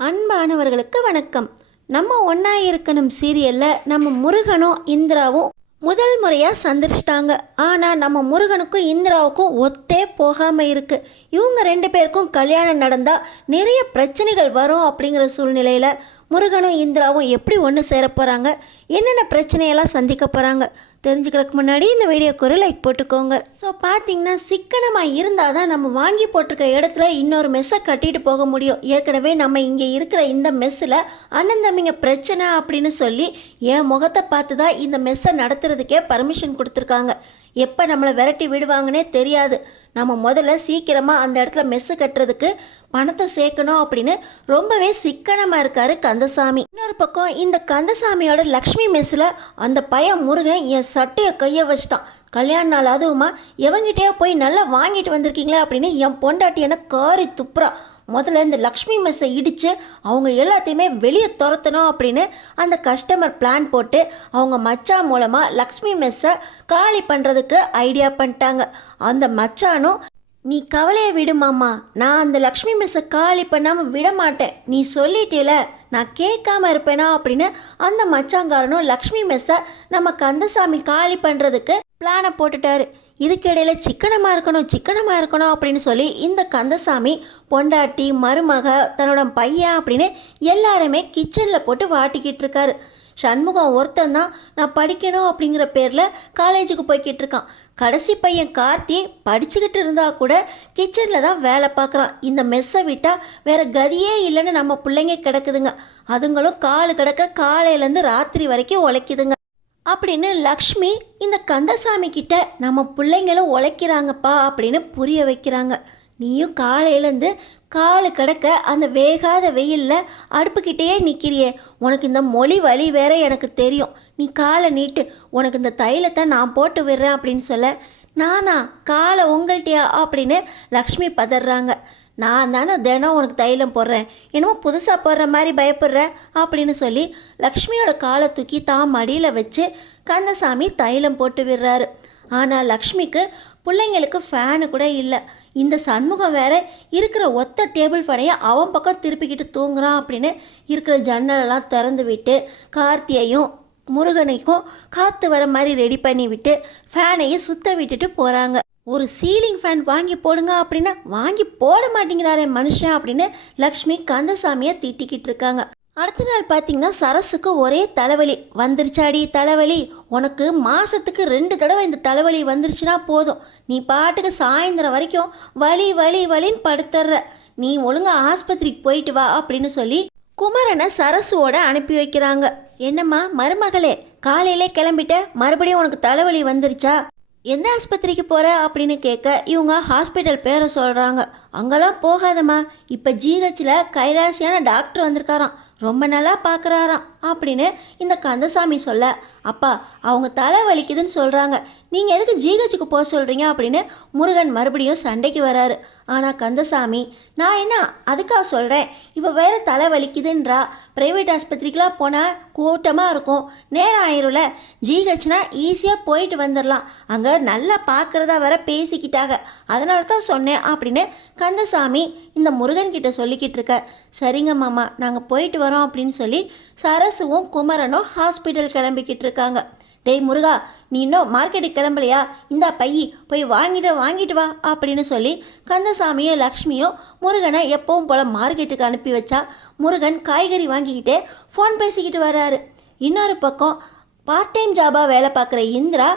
அன்பானவர்களுக்கு வணக்கம். நம்ம ஒன்றா இருக்கணும் சீரியலில் நம்ம முருகனும் இந்திராவும் முதல் முறையாக சந்திச்சிட்டாங்க. ஆனால் நம்ம முருகனுக்கும் இந்திராவுக்கும் ஒத்தே போகாமல் இருக்குது. இவங்க ரெண்டு பேருக்கும் கல்யாணம் நடந்தால் நிறைய பிரச்சனைகள் வரும் அப்படிங்கிற சூழ்நிலையில் முருகனும் இந்திராவும் எப்படி ஒன்று சேர போகிறாங்க, என்னென்ன பிரச்சனையெல்லாம் சந்திக்க போகிறாங்க தெரிஞ்சுக்கிறதுக்கு முன்னாடி இந்த வீடியோக்கு ஒரு லைக் போட்டுக்கோங்க. ஸோ பார்த்தீங்கன்னா சிக்கனமாக இருந்தால் தான் நம்ம வாங்கி போட்டிருக்க இடத்துல இன்னொரு மெஸ்ஸை கட்டிட்டு போக முடியும். ஏற்கனவே நம்ம இங்கே இருக்கிற இந்த மெஸ்ஸில் அண்ணன் தம்பிங்க பிரச்சனை அப்படின்னு சொல்லி என் முகத்தை பார்த்து தான் இந்த மெஸ்ஸை நடத்துறதுக்கே பர்மிஷன் கொடுத்துருக்காங்க. எப்போ நம்மளை விரட்டி விடுவாங்கன்னே தெரியாது. நம்ம முதல்ல சீக்கிரமாக அந்த இடத்துல மெஸ்ஸு கட்டுறதுக்கு பணத்தை சேர்க்கணும் அப்படின்னு ரொம்பவே சிக்கனமாக இருக்கார் கந்தசாமி. இன்னொரு பக்கம் இந்த கந்தசாமியோட லக்ஷ்மி மெஸ்ஸில் அந்த பையன் முருகன் என் சட்டையை கையை வச்சிட்டான். கல்யாண நாள் அதுவுமா எவங்கிட்டே போய் நல்லா வாங்கிட்டு வந்திருக்கீங்களா அப்படின்னு என் பொண்டாட்டி என்ன காரி துப்புறா. முதல்ல இந்த லக்ஷ்மி மெஸ்ஸை இடித்து அவங்க எல்லாத்தையுமே வெளியே துரத்தணும் அப்படின்னு அந்த கஸ்டமர் பிளான் போட்டு அவங்க மச்சான் மூலமாக லக்ஷ்மி மெஸ்ஸை காலி பண்ணுறதுக்கு ஐடியா பண்ணிட்டாங்க. அந்த மச்சானும் நீ கவலையை விடுமாம்மா, நான் அந்த லக்ஷ்மி மெஸ்ஸை காலி பண்ணாமல் விட மாட்டேன், நீ சொல்லிட்டேல நான் கேட்காம இருப்பேனா அப்படின்னு அந்த மச்சாங்காரனும் லக்ஷ்மி மெஸ்ஸை நம்ம கந்தசாமி காலி பண்ணுறதுக்கு பிளானை போட்டுட்டாரு. இதுக்கிடையில் சிக்கனமாக இருக்கணும் அப்படின்னு சொல்லி இந்த கந்தசாமி பொண்டாட்டி மருமக தன்னோட பையன் அப்படின்னு எல்லாருமே கிச்சனில் போட்டு வாட்டிக்கிட்டு இருக்காரு. சண்முகம் ஒருத்தன் தான் நான் படிக்கணும் அப்படிங்கிற பேரில் காலேஜுக்கு போய்கிட்டு இருக்கான். கடைசி பையன் கார்த்தி படிச்சுக்கிட்டு இருந்தால் கூட கிச்சனில் தான் வேலை பார்க்குறான். இந்த மெஸ்ஸை விட்டால் வேறு கதியே இல்லைன்னு நம்ம பிள்ளைங்க கிடக்குதுங்க. அதுங்களும் காலு கிடக்க காலையிலேருந்து ராத்திரி வரைக்கும் உழைக்குதுங்க அப்படின்னு லக்ஷ்மி இந்த கந்தசாமி கிட்ட நம்ம பிள்ளைங்களும் உழைக்கிறாங்கப்பா அப்படின்னு புரிய வைக்கிறாங்க. நீயும் காலையிலேருந்து காலு கிடக்க அந்த வேகாத வெயிலில் அடுப்புக்கிட்டேயே நிற்கிறியே, உனக்கு இந்த மொழி வலி வேற எனக்கு தெரியும், நீ காலை நீட்டு, உனக்கு இந்த தைலத்தை நான் போட்டு விடுறேன் அப்படின்னு சொல்ல, நானா காலை உங்கள்கிட்டயா அப்படின்னு லக்ஷ்மி பதறாங்க. நான் தானே தினம் உனக்கு தைலம் போடுறேன், என்னமோ புதுசாக போடுற மாதிரி பயப்படுற அப்படின்னு சொல்லி லக்ஷ்மியோட காலை தூக்கி தான் மடியில் வச்சு கந்தசாமி தைலம் போட்டு விடுறாரு. ஆனால் லக்ஷ்மிக்கு பிள்ளைங்களுக்கு ஃபேனு கூட இல்லை. இந்த சண்முகம் வேற இருக்கிற ஒத்த டேபிள் ஃபேனையை அவன் பக்கம் திருப்பிக்கிட்டு தூங்குறான் அப்படின்னு இருக்கிற ஜன்னலெல்லாம் திறந்து விட்டு கார்த்தியையும் முருகனைக்கும் காற்று வர மாதிரி ரெடி பண்ணி விட்டு ஃபேனையும் சுத்த விட்டுட்டு போகிறாங்க. ஒரு சீலிங் ஃபேன் வாங்கி போடுங்க அப்படின்னா வாங்கி போட மாட்டேங்கிறாரே மனுஷன் அப்படின்னு லக்ஷ்மி கந்தசாமியை திட்டிக்கிட்டு இருக்காங்க. அடுத்த நாள் பார்த்தீங்கன்னா சரஸுக்கு ஒரே தலைவலி வந்துருச்சாடி. தலைவலி உனக்கு மாதத்துக்கு 2 தடவை இந்த தலைவலி வந்துருச்சுன்னா போதும், நீ பாட்டுக்கு சாயந்தரம் வரைக்கும் வலி வலி வலின்னு படுத்துற, நீ ஒழுங்காக ஆஸ்பத்திரிக்கு போயிட்டு வா அப்படின்னு சொல்லி குமரனை சரசுவோட அனுப்பி வைக்கிறாங்க. என்னம்மா மருமகளே, காலையிலே கிளம்பிட்ட, மறுபடியும் உனக்கு தலைவலி வந்துருச்சா, எந்த ஆஸ்பத்திரிக்கு போகிற அப்படின்னு கேட்க இவங்க ஹாஸ்பிட்டல் பேரை சொல்கிறாங்க. அங்கெல்லாம் போகாதம்மா, இப்போ ஜிஹெச்சில் கைராசியான டாக்டர் வந்திருக்காராம், ரொம்ப நல்லா பார்க்குறாராம் அப்படின்னு இந்த கந்தசாமி சொல்ல, அப்பா அவங்க தலை வலிக்குதுன்னு சொல்கிறாங்க, நீங்கள் எதுக்கு ஜிஹெச்சுக்கு போக சொல்கிறீங்க அப்படின்னு முருகன் மறுபடியும் சண்டைக்கு வராரு. ஆனால் கந்தசாமி நான் என்ன அதுக்காக சொல்கிறேன், இப்போ வேறு தலை வலிக்குதுன்றா, ப்ரைவேட் ஆஸ்பத்திரிக்கெலாம் போனால் கூட்டமாக இருக்கும், நேரம் ஆயிரும்ல, ஜிஹெச்னா ஈஸியாக போயிட்டு வந்துடலாம், அங்கே நல்லா பார்க்குறதா வர பேசிக்கிட்டாங்க, அதனால தான் சொன்னேன் அப்படின்னு கந்தசாமி இந்த முருகன்கிட்ட சொல்லிக்கிட்டு இருக்க. சரிங்க மாமா நாங்கள் போயிட்டு வரோம் அப்படின்னு சொல்லி சரசுவும் குமரனும் ஹாஸ்பிட்டல் கிளம்பிக்கிட்டு இருக்காங்க. டேய் முருகா, நீ இன்னும் மார்க்கெட்டுக்கு கிளம்பலையா, இந்த பையி போய் வாங்கிட்டு வா அப்படின்னு சொல்லி கந்தசாமியும் லக்ஷ்மியும் முருகனை எப்பவும் போல் மார்க்கெட்டுக்கு அனுப்பி வச்சா முருகன் காய்கறி வாங்கிக்கிட்டே ஃபோன் பேசிக்கிட்டு வர்றாரு. இன்னொரு பக்கம் பார்ட் டைம் ஜாபாக வேலை பார்க்குற இந்திரா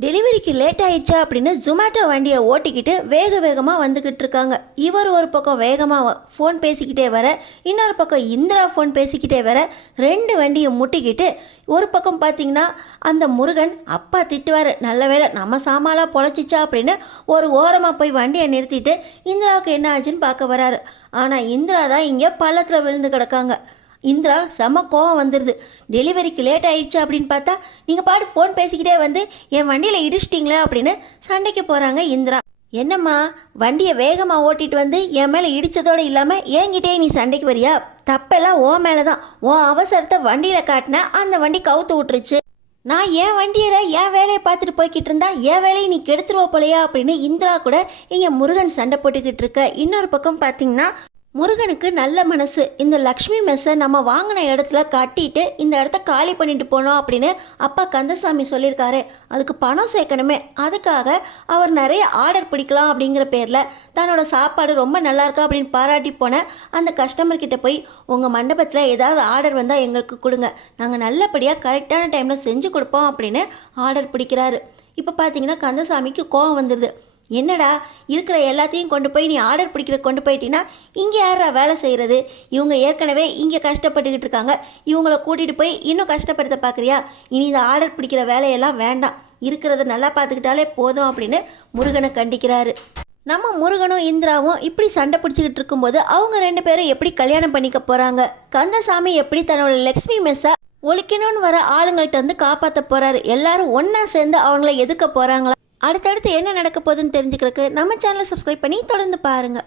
டெலிவரிக்கு லேட் ஆயிடுச்சா அப்படின்னு ஜொமேட்டோ வண்டியை ஓட்டிக்கிட்டு வேகமாக வந்துக்கிட்டு இருக்காங்க. இவர் ஒரு பக்கம் வேகமாக ஃபோன் பேசிக்கிட்டே வர, இன்னொரு பக்கம் இந்திரா ஃபோன் பேசிக்கிட்டே வர, 2 வண்டியை முட்டிக்கிட்டு ஒரு பக்கம் பார்த்திங்கன்னா அந்த முருகன் அப்பா திட்டுவார், நல்ல வேலை நம்ம சாமாலாக பொழைச்சிச்சா அப்படின்னு ஒரு ஓரமாக போய் வண்டியை நிறுத்திட்டு இந்திராவுக்கு என்ன ஆச்சுன்னு பார்க்க வராரு. ஆனால் இந்திரா தான் இங்கே பள்ளத்தில் விழுந்து கிடக்காங்க. இந்திரா செம்ம கோவம் வந்துடுது. டெலிவரிக்கு லேட் ஆயிடுச்சு அப்படின்னு பார்த்தா நீங்கள் பாட்டு ஃபோன் பேசிக்கிட்டே வந்து என் வண்டியில் இடிச்சிட்டிங்களே அப்படின்னு சண்டைக்கு போகிறாங்க இந்திரா. என்னம்மா வண்டியை வேகமாக ஓட்டிகிட்டு வந்து என் மேலே இடித்ததோடு இல்லாமல் என்கிட்டே நீ சண்டைக்கு வரியா, தப்பெல்லாம் ஓ மேலே தான், ஓ அவசரத்தை வண்டியில் காட்டினா அந்த வண்டி கவுத்து விட்டுருச்சு, நான் என் வண்டியில் என் வேலையை பார்த்துட்டு போய்கிட்டு இருந்தா என் வேலையை நீ கெடுத்துருவ போலையா அப்படின்னு இந்திரா கூட இங்கே முருகன் சண்டை போட்டுக்கிட்டு இருக்க. இன்னொரு பக்கம் பார்த்தீங்கன்னா முருகனுக்கு நல்ல மனசு. இந்த லக்ஷ்மி மெஸ்ஸை நம்ம வாங்கின இடத்துல கட்டிட்டு இந்த இடத்த காலி பண்ணிட்டு போனோம் அப்படின்னு அப்பா கந்தசாமி சொல்லியிருக்காரு. அதுக்கு பணம் சேர்க்கணுமே, அதுக்காக அவர் நிறைய ஆர்டர் பிடிக்கலாம் அப்படிங்கிற பேரில் தன்னோட சாப்பாடு ரொம்ப நல்லா இருக்கா அப்படின்னு பாராட்டி போன அந்த கஸ்டமர்கிட்ட போய் உங்கள் மண்டபத்தில் ஏதாவது ஆர்டர் வந்தால் எங்களுக்கு கொடுங்க, நாங்கள் நல்லபடியாக கரெக்டான டைமில் செஞ்சு கொடுப்போம் அப்படின்னு ஆர்டர் பிடிக்கிறாரு. இப்போ பார்த்தீங்கன்னா கந்தசாமிக்கு கோவம் வந்துடுது. என்னடா இருக்கிற எல்லாத்தையும் கொண்டு போய் நீ ஆர்டர் பிடிக்கிற கொண்டு போயிட்டீங்கன்னா இங்கே யாரா வேலை செய்கிறது? இவங்க ஏற்கனவே இங்கே கஷ்டப்பட்டுக்கிட்டு இருக்காங்க, இவங்கள கூட்டிகிட்டு போய் இன்னும் கஷ்டப்படுத்த பார்க்குறியா? இனி இந்த ஆர்டர் பிடிக்கிற வேலையெல்லாம் வேண்டாம், இருக்கிறத நல்லா பார்த்துக்கிட்டாலே போதும் அப்படின்னு முருகனை கண்டிக்கிறாரு. நம்ம முருகனும் இந்திராவும் இப்படி சண்டை பிடிச்சிக்கிட்டு இருக்கும்போது அவங்க 2 பேரும் எப்படி கல்யாணம் பண்ணிக்க போகிறாங்க, கந்தசாமி எப்படி தன்னோட லக்ஷ்மி மெஸ்ஸை ஒழிக்கணும்னு வர ஆளுங்கள்ட்ட வந்து காப்பாற்ற போகிறாரு, எல்லாரும் ஒன்றா சேர்ந்து அவங்கள எதுக்க போகிறாங்களா? அடுத்தடுத்து என்ன நடக்க போகுதுன்னு தெரிஞ்சுக்கிறதுக்கு நம்ம சேனலை சப்ஸ்கிரைப் பண்ணி தொடர்ந்து பாருங்கள்.